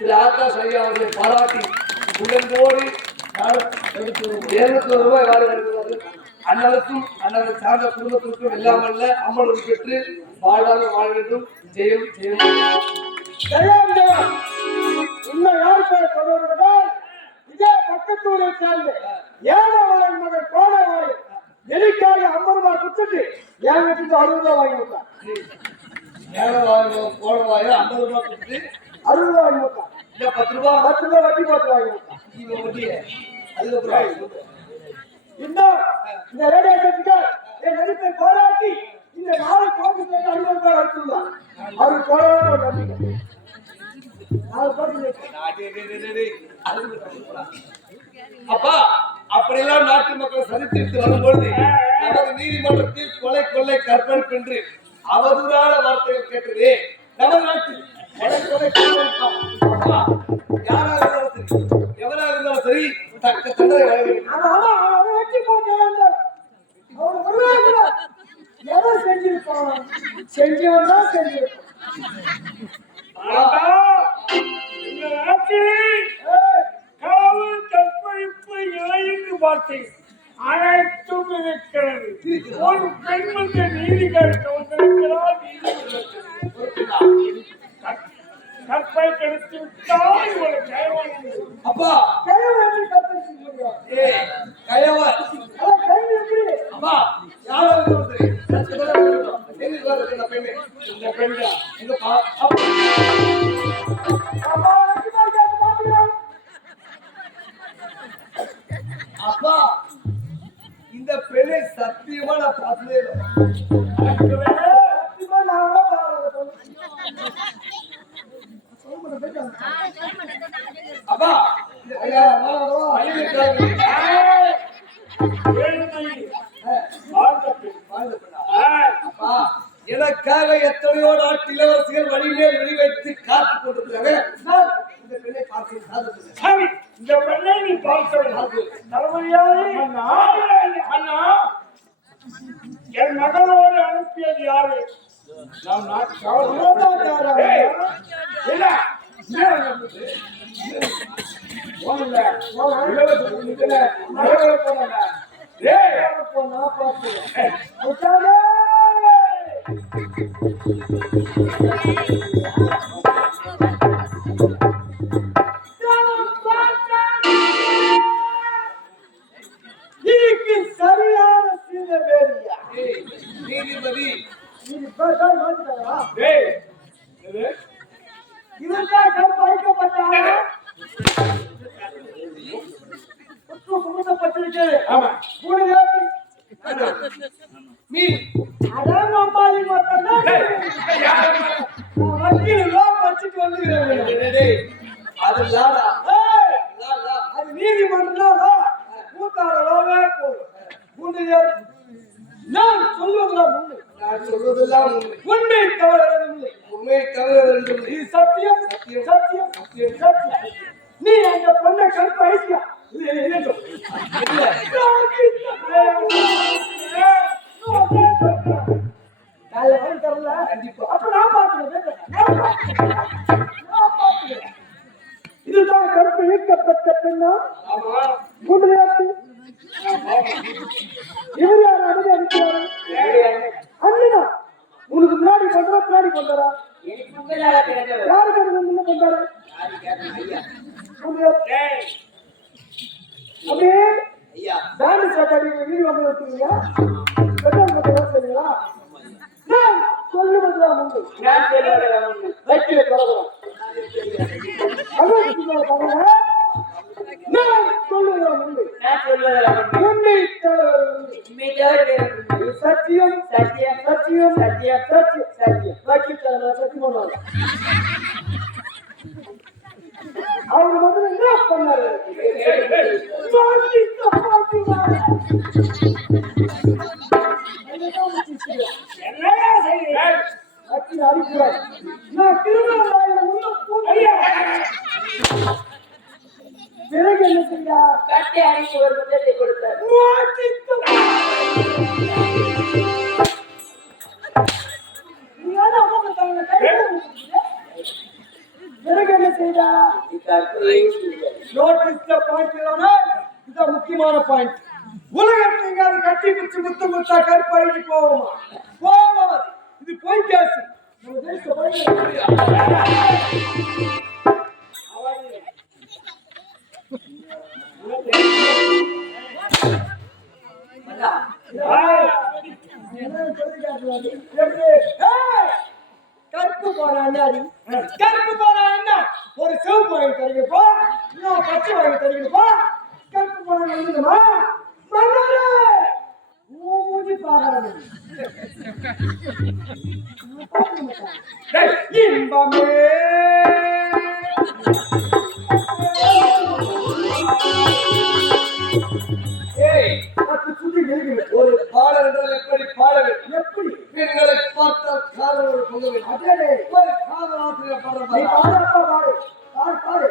திரு ஆகாஷ் ஐயா அவர்களை பாராட்டி உள்ளன்போடு 200 ரூபாய் வாரி வழங்குவாரு. அண்ணனுக்கும் அண்ணனை சார்ந்த குடும்பத்திற்கும் இல்லாமல்ல அம்மனுக்கு பெற்று வாழ்வாங்க வாழ வேண்டும். ஜெயம் ஜெயம் ஜெயம் ஜெயம். இன்னும் யார் பேர் சொல்லுவதால் இதே பக்கத்தூரை சேர்ந்து ஏழவாயின் மகன் கோணவாய் எலிக்காக 50 ரூபாய் கொடுத்துட்டு என் வீட்டுக்கு 60 ரூபாய் வாங்கி விட்டான். ஏழவாய் கோணவாய் 50 ரூபாய் கொடுத்து 60 ரூபாய் வாங்கி விட்டான். இந்த 10 ரூபாய் வட்டி போட்டு வாங்கி விட்டான். அதுக்கப்புறம் இன்னும் இந்த ரேடியோ கட்சிக்கு என் நடிப்பை பாராட்டி இந்த நாளை போட்டு 50 ரூபாய் அடிச்சுள்ளார். அவர் கோணவாய் நம்பிக்கை அப்பா அப்படியெல்லாம் நாட்டு மக்கள் சந்தித்து வரும்பொழுது நமது நீதிமன்றத்தில் கொலை கொள்ளை கற்பழிப்பு என்று அவதூறான வார்த்தைகள் கேட்டதே. நமது நாட்டில் கொலை கொள்ளை யாராக இருந்தாலும் சரி எவராக இருந்தாலும் சரி தக்க தண்டனை வழங்க வேண்டும். செஞ்சவன் தான் செஞ்சிருப்பான். காவல் கற்பழிப்பு இளைஞர் வார்த்தை அனைத்தும் இருக்கிறது. ஒரு பெண்மந்த நீதி கேட்க வந்திருக்கிறார். கற்பை கெடுத்து விட்டால் ஒரு கைவன். அப்பா கயவர் அப்பா யாராவது இந்த பெண்ணா எங்கப்பா அப்பா இந்த பெண்ணை சத்தியமா நான் பார்த்ததே இல்லை. அப்பா எனக்காக எத்தனையோ நாட்டு இளவரசிகள் வழியிலே வெடிவைத்து காத்துக் கொண்டிருக்கிறாங்க. இந்த பெண்ணை பார்த்து இந்த பெண்ணை நீ பார்க்க அண்ணா என் மகளோடு அனுப்பியது யாரு? நாம் நாட்டு சரியான சீத வேறியா நீதிபதி இதற்காக வைக்கப்பட்டாங்க சுமத்தப்பட்டிருக்கிறது. அதான் அம்மாதி மட்டும்தான் வக்கீல் வச்சுட்டு வந்துக்கிறேன். அது நீதிமன்றம் கூட்டாளவே போதும். நான் சொல்வதெல்லாம் உண்மை. நான் சொல்வதெல்லாம் உண்மை தவிர இல்லை. உண்மை தவிர இது சத்தியம் சத்தியம் சத்தியம் சத்தியம் சத்தியம். நீ அந்த பொண்ணை கருப்பு ஐசியா இதுதான் கருப்பு ஈர்க்கப்பட்ட பெண்ணா குண்டுயாத்து. இவர் யார் அனுமதி அனுப்பினாரு? அண்ணா உனக்கு முன்னாடி கொண்டாரா யாருக்கு முன்ன கொண்டாரு? அப்படியே டான்ஸ் ஆடி வீடியோ வந்து வச்சுக்கீங்க. பெட்ரோல் மட்டும் சரிங்களா? சொல்லுவதுதான் உண்டு. வைக்கல தொடங்குறோம். சத்தியம் சத்தியம் சத்தியம் சத்தியம் சத்தியம் சத்தியம் சத்தியம் அவர் வந்து என்ன பண்ணாரு? பிறகு என்ன செய்யா கட்டி அடித்து ஒரு புத்தகத்தை கொடுத்தார். பிறகு பிறகு என்ன செய்தா? நோட்டீஸ் த பாயிண்ட் இல்லனா இது முக்கியமான பாயிண்ட். உலகத்துல அது கட்டி பிடிச்சு முத்து முத்தா கற்பாயிட்டு போவோமா? போவாது. இது போய் கேஸ். நம்ம தேச போய் கருப்பு போனா அண்ணாடி கருப்பு போனா என்ன ஒரு சிவப்பு வாங்கி தருகிறப்பா இன்னும் பச்சை வாங்கி தருகிறப்பா கருப்பு போனா எழுதுமா மன்னரே மூஞ்சி பாராது இன்பமே ஒரு பாடல் என்றால் எப்படி பாட வேண்டும்? எப்படி பெண்களை பார்த்தால் காதல் ஒரு பொங்கல். அதே ஒரு காதல் ஆசிரியர் பாடுற பாடு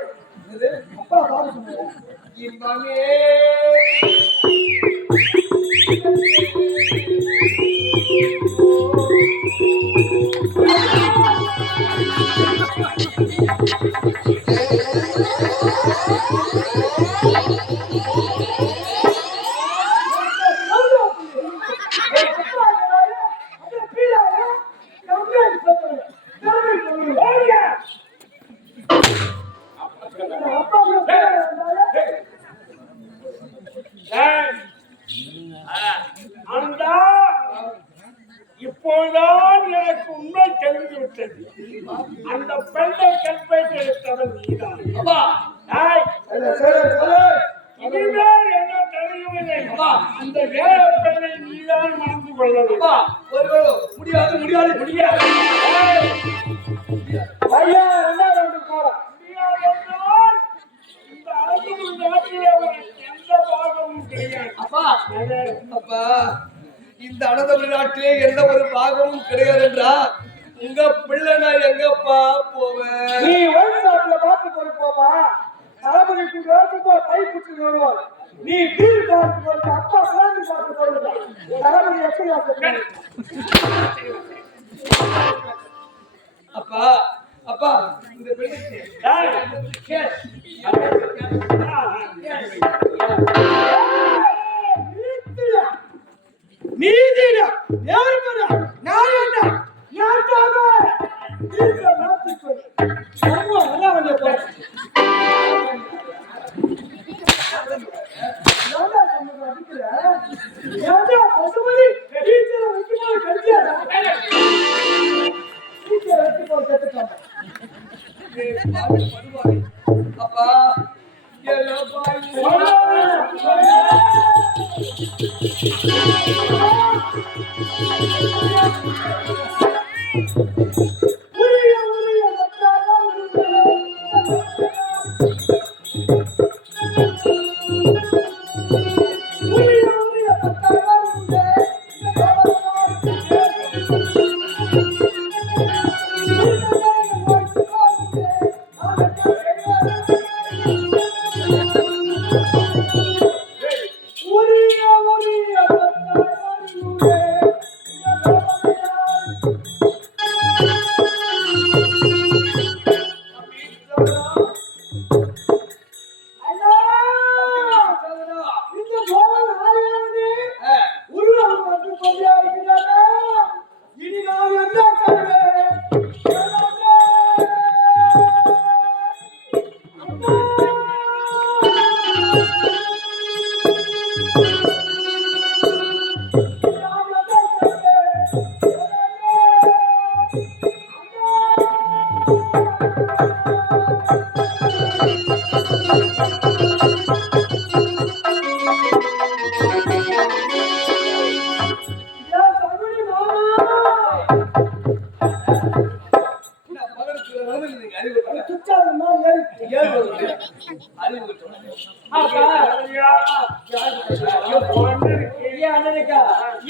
அப்பா பாடு சொன்னேன். இன்பமே இப்போதுதான் எனக்கு உண்மை தெரிந்துவிட்டது. அந்த பெண்ணை கற்பனை எடுத்தவன் நீதான். இனிமேல் என்ன தெரியவில்லை. அந்த வேற பெண்ணை நீதான் மணந்து கொள்ளலாம். முடியாது முடியாது முடியாது ஐயா என்ன போறோம் முடியாதென்றால் இந்த அரசு நாட்டிலே உனக்கு எந்த பாகமும் கிடையாது. அப்பா இந்த அனந்தபுரி நாட்டிலே எந்த ஒரு பாகமும் கிடையாது என்றா உங்க பிள்ளை நான் எங்கப்பா போவேன்? நீ ஒயிட் ஷாப்ல பார்த்து போய் போமா தளபதிக்கு வேணும்போ கை பிடிச்சி வருவார். நீ டீல் பார்த்து போய் அப்பா பிளான் பார்த்து போய் தளபதி எப்படி ஆசை? அப்பா அப்பா இந்த பெண்ணுக்கு நீதிடா நேர்மடா நாயடா நாட்டாக நீங்க மாத்திக்கோ அம்மா வர வந்த போ நாடா நம்ம அடிக்கல யாரா பசுமதி டீச்சர் வைக்குமா கடிச்சாடா டீச்சர் வைக்குமா கடிச்சாடா அப்பா எல்லாப்பா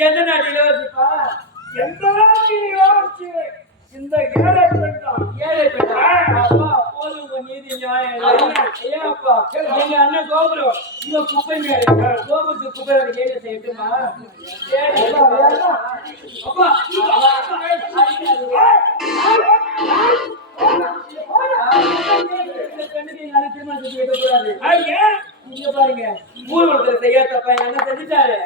என்ன நாட்டில யோசிப்பா எந்த நாட்டில் யோசிச்சு இந்த ஏழை பெண் தான். ஏழை பெண்ணா அப்பா போதும் உங்க நீதி நியாயம் ஐயா அப்பா எங்க அண்ணன் கோபுரம் இந்த குப்பை மேல கோபுரத்துக்கு குப்பை கேட்டு செய்யட்டுமா அப்பா இங்க பாருங்க ஊர்வலத்துல செய்யாத பையன் என்ன செஞ்சுட்டாரு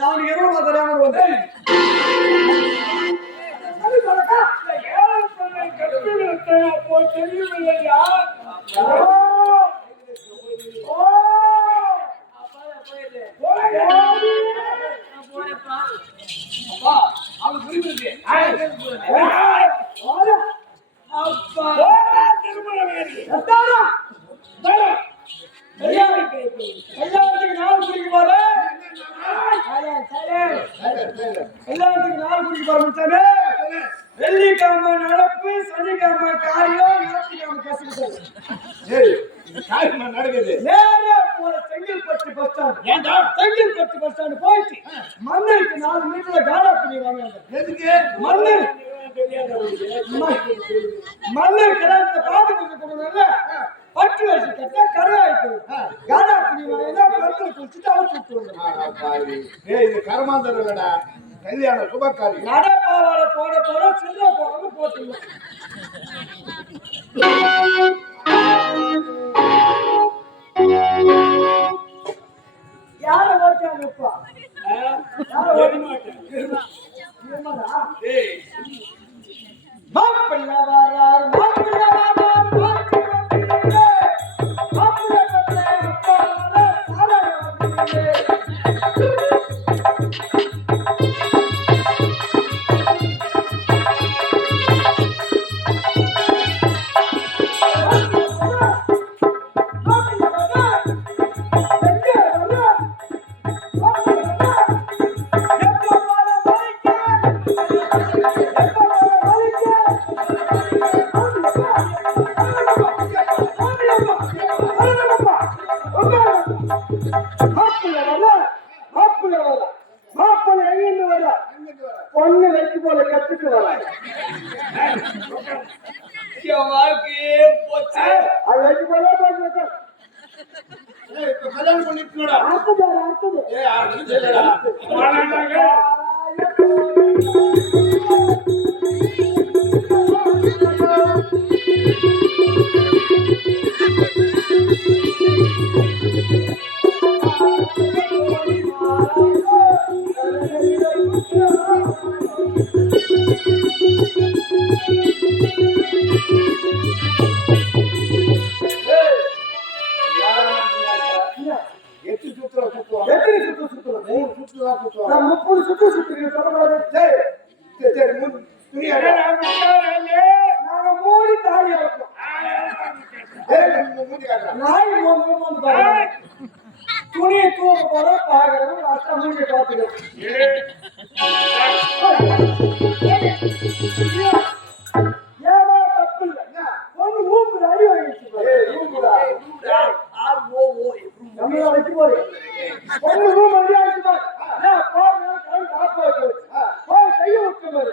நான் இரவு தெரியாம வந்தேன் தெரியவில்லையா அப்பா அவன் புரியுது அப்பா எல்லாத்துக்கு நாள் குடிக்க போற எல்லாத்துக்கு நாள் குடிக்க போற முச்சாமே வெள்ளிக்கிழமை நடப்பு சனிக்கிழமை காரியம் ஞாயிற்றுக்கிழமை கசிக்கிட்டது நடக்குது நேரா போற செங்கல்பட்டு பஸ் ஸ்டாண்ட் ஏன்டா செங்கல்பட்டு பஸ் ஸ்டாண்ட் போயிட்டு மன்னருக்கு 4 மீட்டர்ல காடா துணி வாங்க எதுக்கு மன்னர் மன்னர் கிராமத்துல பாட்டு கொடுக்கறதுனால பட்டு வச்சு கட்ட கரையாய் போயிடும் காடா துணி வாங்கினா பட்டு குளிச்சுட்டு அவுத்து விட்டுருவாங்க இது கர்மாந்தரடா கல்யாண சுபகாரி நடப்பாவாட போட போற சின்ன போறது போட்டுருவோம் யார ஓட்டாங்கப்பா யார ஓட்ட மாட்டேன் மாப்பிள்ள வாரார் மாப்பிள்ள வாரார் மாப்பிள்ள பத்தே அப்பா சாரா பொண்ணு வச்சு போல கத்துட்டு வர என் வாழ்க்கையே போச்சு அது வச்சு போல போட்டு இப்ப கல்யாணம் பண்ணிட்டுடா அடுத்தது யாருக்கு சொல்லடா எட்டு சுத்துறோம் சுத்துவோம் எத்தனை சுத்து சுத்துறது 3 சுத்து தான் சுத்துவோம் நான் 30 சுத்து சுத்துறீங்க சொல்லுங்க சரி புரியாதா நாங்க மூடி தாலி வைப்போம் மூஞ்சி காட்டுறேன் நாய் மோந்து பாருங்க துணியை தூக்க போற பாக்குறது அஷ்டம் மூடி பார்த்துக்கிறோம் ஏமா தப்பு இல்லை ஒண்ணு ஊம்புது அடி வாங்கிடுச்சு நம்மள வச்சு போறேன் ஒண்ணு ரூம் அடி ஆயிடுச்சு போய் கையை விட்டு பாரு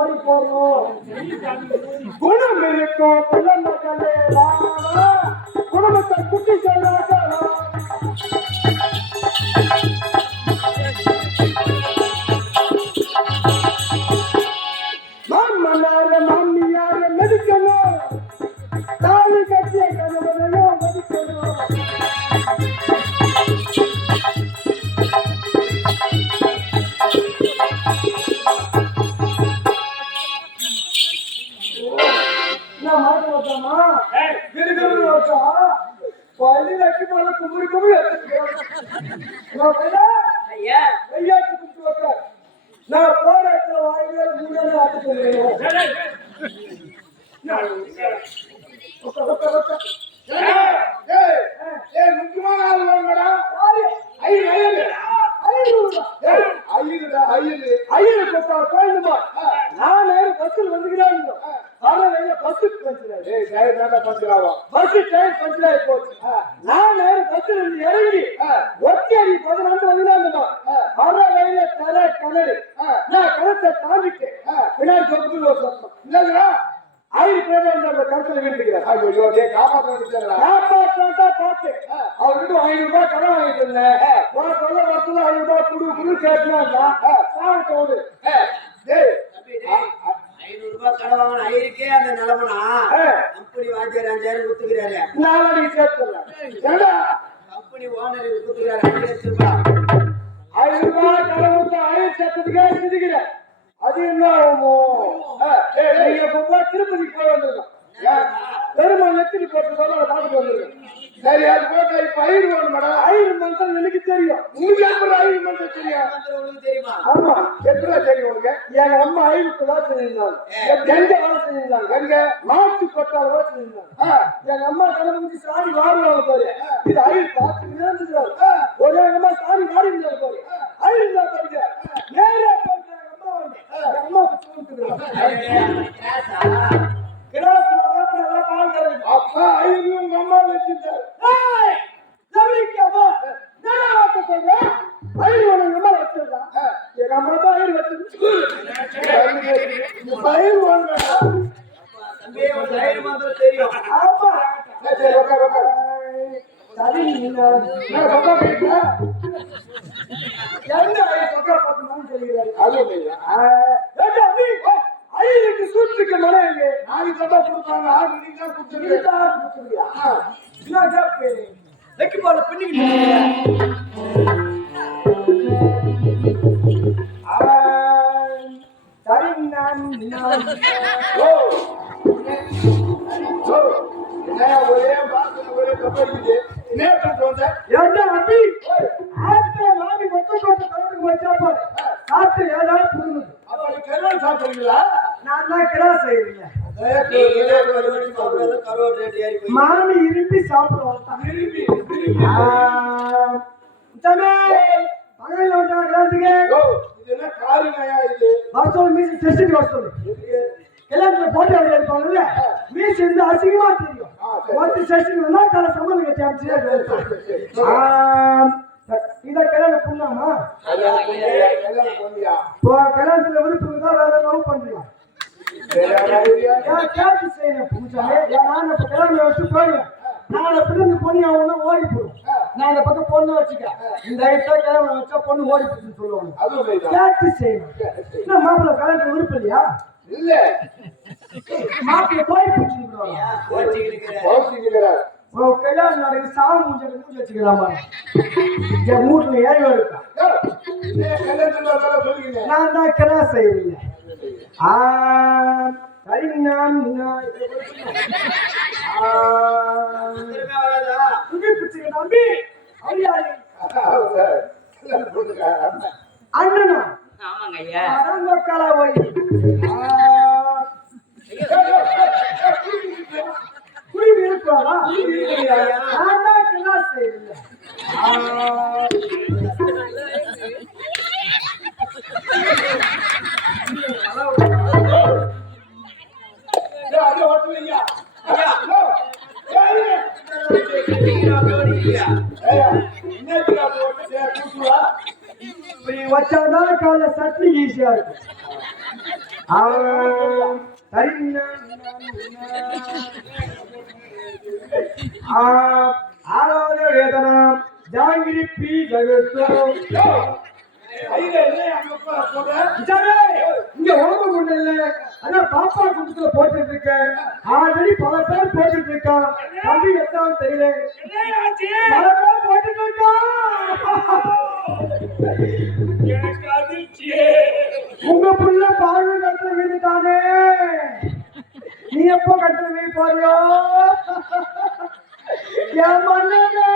ஓடி போறோம் குணம் இருக்கும் குழந்தைகளே குடும்பத்தை குட்டி சொன்னாங்க மாமனார மாமியார மதிக்கணும் தாலி கட்டிய கணவனையும் மதிக்கணும் நான் மாட்ட மாட்டாமா கிருகிரு வச்சா பள்ளி லட்சி போல கும்பிடி கும்பிடி ஐயா ஐயாச்சு கும்பிட்டு வைக்க நான் போற இடத்துல வாயில மூணு ஆட்டு சொல்லுவேன் முக்கியமான ஆள் மேடம் ஐயரு கொத்தா கோயிலுமா நான் நேரம் பஸ்ஸில் வந்துக்கிறேன் வர வழியில பஸ் டைம் பஞ்சராகி போச்சு நான் நேரம் பஸ்ஸில் இருந்து இறங்கி ஒத்தி அடி 14 வந்துடாங்கம்மா வர வழியில தர கிணறு நான் கிணத்தை தாண்டிட்டேன் பின்னாடி சொத்து ஒரு சத்தம் இல்லைங்களா 1000 பேர் அந்த கருத்துல வீட்டுக்கிறேன் காப்பாற்றான் பார்த்தேன் அவர்கிட்ட 500 ரூபாய் கடன் வாங்கிட்டு இருந்தேன் சொல்ல வருஷத்துல 500 ரூபாய் குடு கேட்டுனா சாப்பிட்டு 500 ரூபாய் கடன் வாங்கின ஐயருக்கே அந்த நிலைமனா கம்பெனி வாத்தியார் 5000 குத்துக்கிறாரு நாளைக்கு சேர்த்துறேன் கம்பெனி ஓனர் குத்துக்கிறாரு 5 லட்சம் ரூபாய் 500 ரூபாய் கடன் கொடுத்து 1000 சேர்த்ததுக்கே சிந்திக்கிறேன் அது என்ன ஆகுமோ திருப்பதிக்கு போய் வந்துருக்கோம் பெருமாள் நெத்திரி போட்டு சொல்ல பார்த்துட்டு வந்துருக்கேன் சரி அது போட்டா இப்ப 5 வேணும் மேடம் 5 மந்த்ஸ் எனக்கு தெரியும் உங்களுக்கு எப்படி 5 மந்த்ஸ் தெரியும் உங்களுக்கு தெரியுமா ஆமா எப்படா தெரியும் உங்களுக்கு எங்க அம்மா 5 வேலை செஞ்சிருந்தாங்க எங்க வேலை செஞ்சிருந்தாங்க எங்க மாட்டு கொட்டால வேலை செஞ்சிருந்தாங்க எங்க அம்மா கலந்து சாணி வாருவாங்க பாரு இது 5 பார்த்து நேர்ந்துக்கிறாரு ஒரு எங்க அம்மா சாணி வாரி இருந்தாரு பாரு 5 தான் பாருங்க நேரா போயிட்டு எங்க அம்மா அப்பா 5 உங்க அம்மா வச்சிருந்தாரு எங்க அம்மா தான் 5 வச்சிருந்தா தெரியும் ஆமா சரி நீங்க எந்த சொக்கா போட்டணும்னு சொல்லிடுறாரு ஐயருக்கு சூழ்ச்சிக்க மனம் எங்க நாளைக்கு சட்டா கொடுத்தாங்க 6 மணிக்கு தான் கொடுத்துருக்கியா என்ன கேப்பு வெக்கி போல பின்னிக்கிட்டு சரி ஒரே பாசன ஒரே கப்படிக்குது நேற்று வந்தேன் என்ன அம்பி ஆத்த மாமி மொத்தக்கோட்டை கலந்து வச்சா பாரு சாப்பிட்டு ஏதாவது புரியுது அப்ப கருவாடு சாப்பிடுறீங்களா நான் தான் கிரா செய்யறீங்க மாமி விரும்பி சாப்பிடுவோம் வருஷம் மீசி டெஸ்ட் வருஷம் கல்யாணத்துல போட்டோ எடுப்பாங்கல்ல மீசி வந்து அசிங்கமா தெரியும் வந்து செஷன் வந்தா கால சம்மந்தம் கட்டி அமைச்சு இத கல்யாணம் பண்ணாமா கல்யாணத்துல விருப்பம் தான் வேற லவ் பண்றீங்க கேட்டு செய்யணும் பூஜாவே நான் இப்ப கல்யாணம் வச்சு போயிடுவேன் நான் அப்படி இந்த பொண்ணு அவனா ஓடி போடும் நான் இந்த பக்கம் பொண்ணு வச்சுக்க இந்த ஐட்டா கல்யாணம் வச்சா பொண்ணு ஓடி போச்சுன்னு சொல்லுவாங்க கேட்டு செய்யணும் மாப்பிள்ள கல்யாணத்துல விருப்பம் இல்லையா இல்ல மாப்பிள்ள போய் போச்சுக்கிறார் கல்யாணம் நடக்குது சாவு மூஞ்சி வச்சுக்கலாமா என் மூட்டுல ஏறி இருக்கா நான் தான் கிரா செய்யறீங்க அண்ணனா ஆமாங்கய்யா குடிமை இருக்கிறாரா நான் தான் கிரா செய்யறீங்க வச்சாதான் கால சட்னி ஈஸியா இருக்கும் ஆறாவது வேதனா ஜாங்கிரி பி ஜகத்வரம் இங்க ஓம குண்டல்ல அதான் பாப்பா குண்டத்துல போட்டுட்டு இருக்கேன் ஆல்ரெடி பல பேர் போட்டுட்டு இருக்கான் தம்பி எத்தான் தெரியல பல பேர் போட்டுட்டு இருக்கான் உங்க புள்ள பார்வை கட்டுல வீட்டுட்டானே நீ எப்போ கட்டுல வீடு போறியோ என் மன்னனே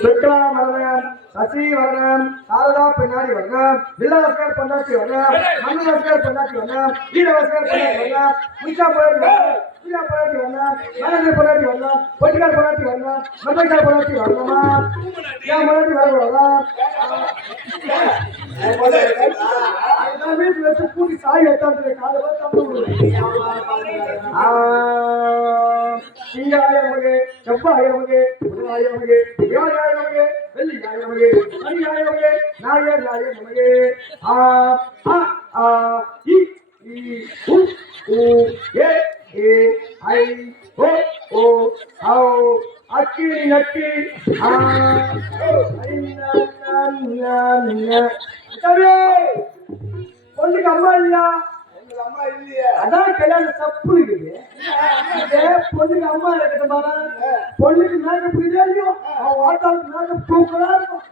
சுக்லாம் வர்ணம் சசி வர்ணம் சாரதா பின்னாடி வர்ணம் வில்லவஸ்கர் பொண்டாட்டி வர்ணம் மண்ணவஸ்கர் பொண்டாட்டி வர்ணம் வீரவஸ்கர் பொண்டாட்டி வர்ணம் முச்சா போயிட்டு புரியா பொண்டாட்டி வரலாம், மேனேஜர் பொண்டாட்டி வரலாம், பொட்டிக்கார பொண்டாட்டி வரலாம், மெம்பர்கார பொண்டாட்டி வரலாமா? ஏன் பொண்டாட்டி வரக்கூடாதா? வீட்டுல வச்சு பூட்டி சாய் எடுத்தாந்து காலை திங்காயமகு, செவ்வாயமகு, புதனாயமகு, வியாழாயமகு, வெள்ளியாயமகு, சனியாயமகு, ஞாயிறாயமகு. இ உ ஏ ஏ ஐ ஓ ஓ ஔ அக்கி நக்கி பொண்ணுக்கு அம்மா இல்லையா? அம்மா இல்லையே. அதான் கல்யாணம் தப்பு இருக்குது. பொண்ணுக்கு அம்மா இருக்கட்டும் பாரு. பொண்ணுக்கு மேக்கப் புரியுதா இல்லையோ? அவன் வாட்டாளுக்கு மேக்கப் தூக்கலா இருக்கும்.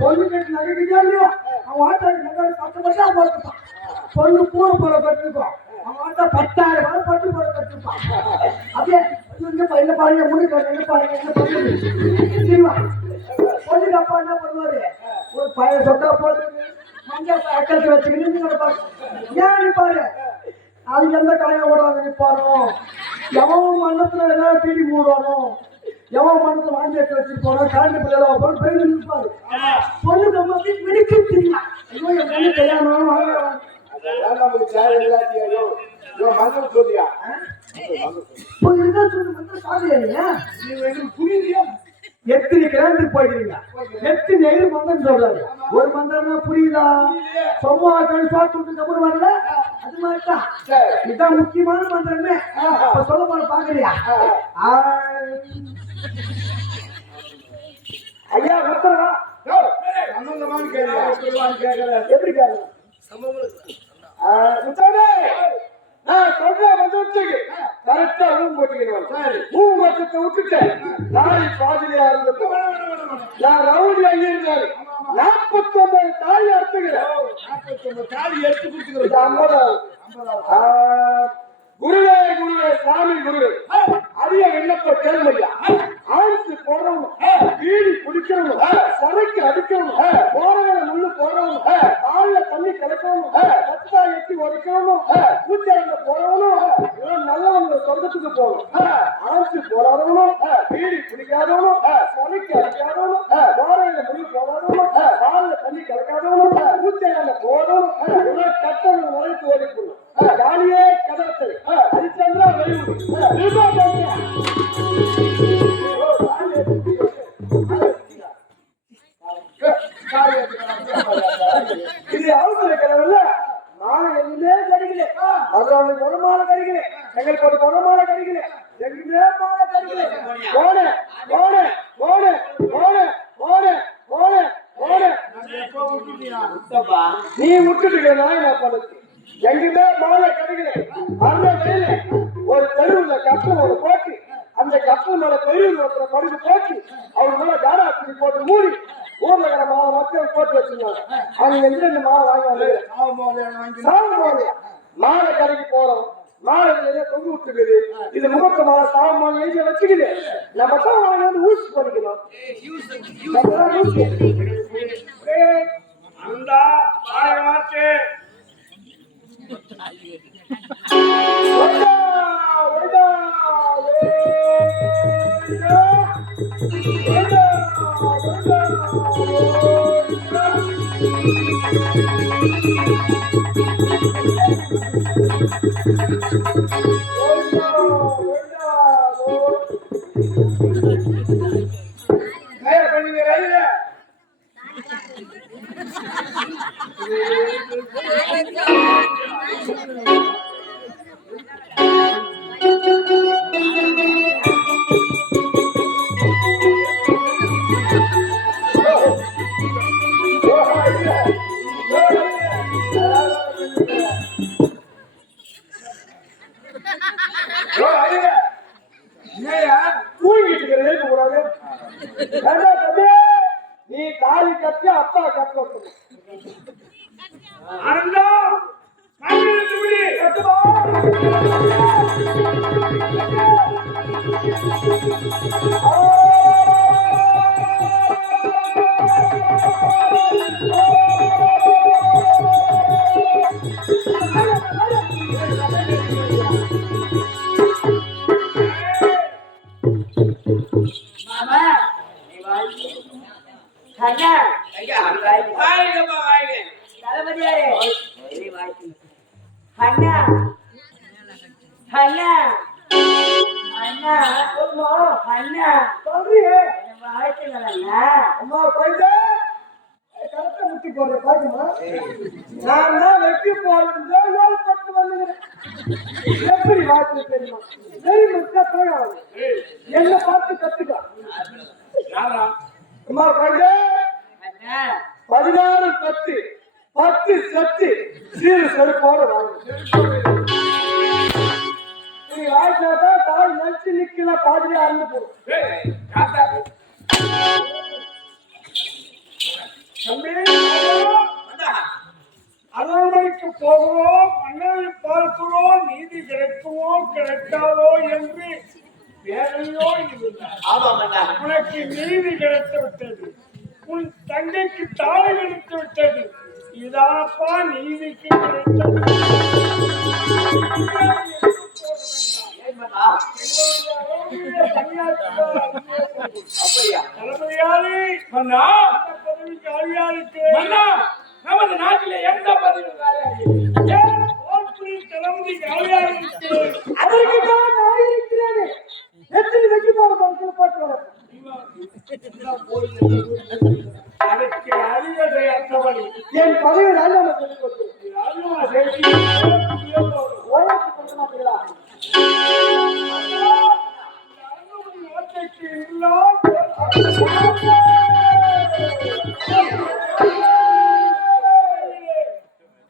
பொண்ணுக்கு நகைக்குதா இல்லையோ? அவன் வாட்டாளுக்கு நகை 10 வருஷம் போட்டுப்பான். பொண்ணு பூர போல கட்டுப்பான். அவன் வாட்டா 10,000 ரூபாய் பட்டு போல கட்டுப்பான். அப்படியே என்ன பாருங்க, முடி பாருங்க, என்ன பாருங்க, என்ன பாருங்க தெரியுமா? பொண்ணுக்கு அப்பா என்ன பண்ணுவாரு? ஒரு பழைய சொக்கா போட்டு மஞ்சள் அக்கத்தை வச்சுக்கிட்டு ஏன் நிப்பாரு? அது எந்த கடையை ஓடாத நிப்பாரோ? எவன் மண்ணத்துல எல்லாம் தீடி மூடுவானோ, எவன் மண்ணத்துல வாங்கி எடுத்து வச்சுட்டு போனோம், கரண்ட் பிள்ளைல போன பெரிய நிற்பாரு. பொண்ணுக்கு அம்மா மெடிக்கல் தெரியுமா? ஐயோ என் பொண்ணு கல்யாணம் வாங்க சொல்லியா புரியுதியா? எத்தனை கிராமத்துக்கு போயிருக்கீங்க? எத்தனை நெய்து மந்தம் சொல்றாரு. ஒரு மந்தம்னா புரியுதா? சும்மா சாப்பிட்டு கபர் வரல. அது மாதிரிதான் இதுதான் முக்கியமான மந்திரமே. சொல்ல போல பாக்குறியா? ஐயா உத்தரவா சம்பந்தமானு கேட்கல. எப்படி கேட்கல? உத்தரவே நான் சொல்ற மந்திரத்துக்கு கரெக்டா ஊம் போட்டுக்கிறேன். ஊம் மொத்தத்தை விட்டுட்டு நாளை பாதிரியா இருந்தப்போ நான் ரவுடி அங்கே இருந்தாரு 49 தாலி அறுத்துக்கிறேன். 49 தாலி எடுத்து கொடுத்துக்கிறேன். குருவே குருவே சாமி குருவே அதிக விண்ணப்ப கேள்வியா? ஆழ்த்து போடுறவங்க, வீடி குடிக்கிறவங்க, சரைக்கு அடிக்கிறவங்க, போறவங்க முள்ளு போடுறவங்க, காலில் தண்ணி கலக்கணும், கத்தா எட்டி உடைக்கணும், பூச்சாங்க போறவனும் நல்லவங்க சொந்தத்துக்கு போகணும். ஆழ்த்து போடாதவனும், வீடி குடிக்காதவனும், சரைக்கு அடிக்காதவனும், போறவங்க முள்ளு போடாதவனும், காலில் தண்ணி கலக்காதவனும், பூச்சாங்க போடணும், கட்டணம் உழைத்து ஓடிக்கணும். காலியே கதத்தை அரிச்சந்திரா இது அவசர கிழமைல மாலை எங்குமே கிடைக்கல. அது அவனுக்கு ஒரு மாலை கிடைக்கல, எங்களுக்கு ஒரு மாலை கிடைக்கல, எங்குமே மாலை கிடைக்கல. போன போன போன போன போன போன போன நீ விட்டுட்டு நான் படுத்து எங்குமே மாலை கிடைக்கல. அந்த வேலை ஒரு தெருவுல கப்பல் ஒரு போட்டு அந்த கப்பல் மேல பெரிய படுத்து போட்டு அவங்க மேல தாராத்தி போட்டு மூடி ஊர்ல இருக்கிற மாலை மக்கள் போட்டு வச்சிருந்தாங்க. அவங்க எங்க மாலை வாங்க மாலை கடைக்கு போறோம். மாலை தொங்கு விட்டுக்குது. இது முகத்த மாலை சாவு மாலை எங்க வச்சுக்குது. நம்ம தான் வாங்க வந்து ஊசி பண்ணிக்கணும். அந்த வார்த்தை நீ தாலி கட்டி அப்பா கட்டணும். அண்ணா ஐயா வாய்ங்கம்மா வாய்ங்க. தளபதியாரே அண்ணா அண்ணா அண்ணா சொல்லுமா அண்ணா சொல்றியே வாழ்த்துங்கள் அண்ணா. அம்மா போயிட்டு கரெக்டா முட்டி போடுற பாருமா நான் தான் வெட்டி போடுறேன் பட்டு வந்துக்கிறேன் எப்படி வாழ்த்து தெரியுமா சரி முட்டா போயாவது என்ன பார்த்து கத்துக்க யாரா? அம்மா போயிட்டு அண்ணா 16 10 10 சத்து சீரு செருப்போட வாங்க நீ வாழ்த்தாதான் தாய் நினைச்சு நிக்கல பாதிரியா அருந்து போடும் ஏய், காத்தா. தம்பி, அரண்மனைக்கு போகிறோம், மன்னரை பார்க்கிறோம், நீதி கிடைக்குமோ கிடைக்காதோ என்று வேலையோ இருந்தார். ஆமா மன்னா உனக்கு நீதி கிடைத்து விட்டது, உன் தங்கைக்கு தாய் கிடைத்து விட்டது. இதாப்பா நீதிக்கு கிடைத்தது. ஏன் மன்னா என்னுடைய பணியாற்றுகிறார் அங்கே போகும். அப்படியா தளபதியாரே, மன்னா இந்த பதவி காலியாருக்கு. மன்னா நமது நாட்டிலே எந்த பதவி ஏன் போற்றி தளபதி காலியாருக்கு? அதற்கு தான் நான் இருக்கிறேன் எத்தனை வெற்றி போற போட்டு வரேன் அதற்கு அறிவதை அற்றவழி. என் பதவி ராஜாம சொல்லி கொடுத்து ராஜா செய்தி ஓயாக்கு பண்ண மாட்டீங்களா வார்த்தைக்கு எல்லாம்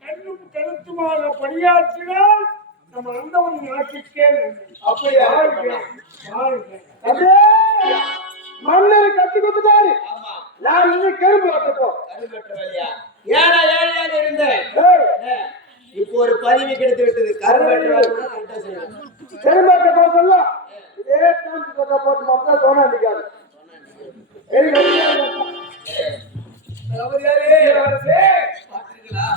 கண்ணும் கருத்துமாக பணியாற்றினால் நம்ம அந்தவன் நாட்டுக்கே நன்றி. அப்படியா? வாழ்க, வாழ்க. அதே மன்னர் கத்து கொடுத்தாரு ஆமா நான் இன்னும் கேள்வி பார்த்துட்டோம் கரும்பற்ற வேலையா ஏடா ஏழையாக இருந்தேன் இப்போ ஒரு பதவி கிடைத்து விட்டது கருவேற்ற கரெக்டா செய்யணும் பெருமாட்ட போக சொல்ல இதே டான்ஸ் போட்டு மட்டும் சோனா அடிக்காது பார்த்தீர்களா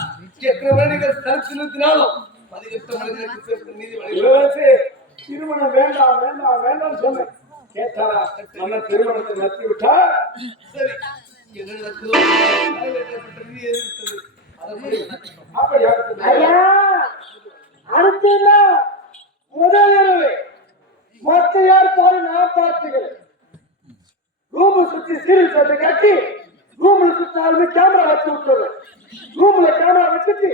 எத்தனை மனிதர்கள் தடுத்து நிறுத்தினாலும் 18 மனிதர்களுக்கு சேர்த்து நீதி வழங்கி இளவரசி, திருமணம் வேண்டாம் வேண்டாம் வேண்டாம் சொன்னேன். கேட்டாரா? மன்னர் திருமணத்தை நடத்தி விட்டார். சரி எங்களுக்கு நிறைவேற்றப்பட்ட நீதி எதிர்த்தது அதன்படி நடக்கட்டும். அப்படி அடுத்தது. ஐயா அடுத்தது முதல் இரவு மொத்த யார் போய் நான் பார்த்துக்கிறேன் ரூம் சுத்தி சீரியல் செட்டு கட்டி ரூம்ல சுத்தாலுமே கேமரா வச்சு விட்டுறேன் ரூம்ல கேமரா வச்சுட்டு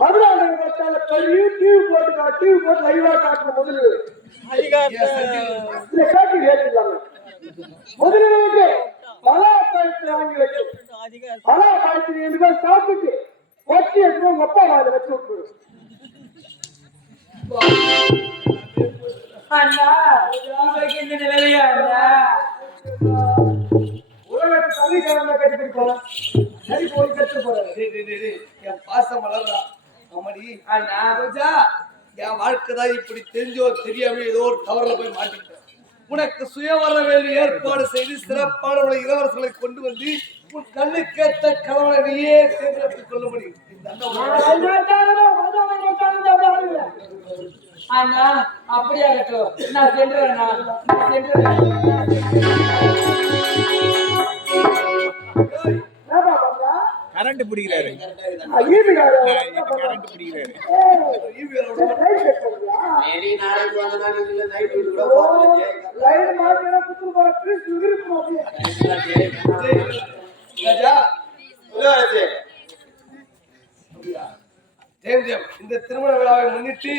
மதுராந்தக பார்த்தால பெரிய டிவி போட்டு லைவா காட்டுற முதல் இந்த காட்டி ஏற்றிடலாங்க முதலிரவுக்கு பலா பாயத்தை வாங்கி வச்சு பலா பாயத்தை 2 பேர் சாப்பிட்டு வச்சு எடுத்து மொத்த வாயில வச்சு விட்டுருவேன் அண்ணா உங்களுக்கு இந்த நிலைமையா அண்ணா? உலகத்தை தள்ளிக்காரங்க கட்டி போலாம் சரி போய் கட்டு போறாரு டேய், டேய், டேய், டேய், என் பாசம் வளர்றா அம்மாடி அண்ணா ரோஜா என் வாழ்க்கை தான் இப்படி தெரிஞ்சோ தெரியாம ஏதோ ஒரு தவறுல போய் மாட்டிக்கிட்டேன் உனக்கு சுயவர வேலை ஏற்பாடு செய்து சிறப்பான உடைய இளவரசர்களை கொண்டு வந்து உன் கண்ணுக்கேற்ற கணவனை நீயே தேர்ந்தெடுத்துக் கொள்ள முடியும் இந்த அண்ணா அப்படியாகட்டும் நான் சென்றேன் நான் சென்றேன் கரண்ட் பிடிக்கிறாரு கரண்ட் பிடிக்கிறாரு நீ நாளைக்கு வந்தா நீங்க நைட் கூட போறது ராஜா இளவரசி தேர்ந்தேன் இந்த திருமண விழாவை முன்னிட்டு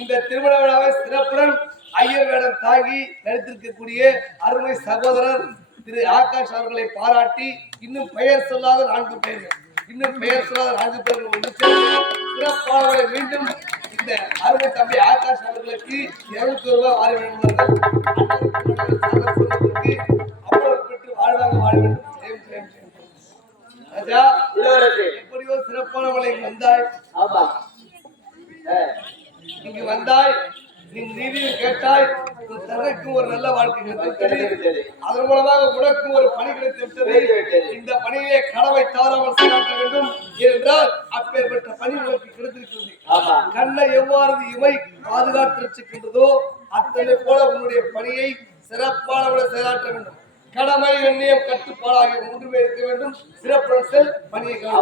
இந்த திருமண விழாவை சிறப்புடன் ஐயர் வேடம் தாங்கி நடித்திருக்கக்கூடிய அருமை சகோதரர் திரு ஆகாஷ் அவர்களை பாராட்டி இன்னும் பெயர் சொல்லாத 4 பேர்கள் வந்து சிறப்பாளர்களை மீண்டும் இந்த அருமை தம்பி ஆகாஷ் அவர்களுக்கு 200 ரூபாய் வாரி வழங்குவார்கள் அவ்வளவு பெற்று வாழ்வாங்க வாழ வேண்டும் ஜெயம். ராஜா இளவரசி எப்படியோ சிறப்பானவளை இங்கு வந்தாய் ஆமா இங்கு வந்தாய் நீ நீதியை கேட்டாய் உன் தனக்கும் ஒரு நல்ல வாழ்க்கை கிடைத்தது அதன் மூலமாக உனக்கும் ஒரு பணி கிடைத்து விட்டது இந்த பணியை கடவை தவறாமல் செயலாற்ற வேண்டும் என்றால் அப்பேற்பட்ட பணி உனக்கு கிடைத்திருக்கிறது ஆமா கண்ணை எவ்வாறு இவை பாதுகாத்து வச்சுக்கின்றதோ அத்தனை போல உன்னுடைய பணியை சிறப்பானவளை செயலாற்ற வேண்டும் கடமை எண்ணியம் கட்டுப்பாடாகிய மூன்றுமே இருக்க வேண்டும். சிறப்புடன் செல் பணியை காண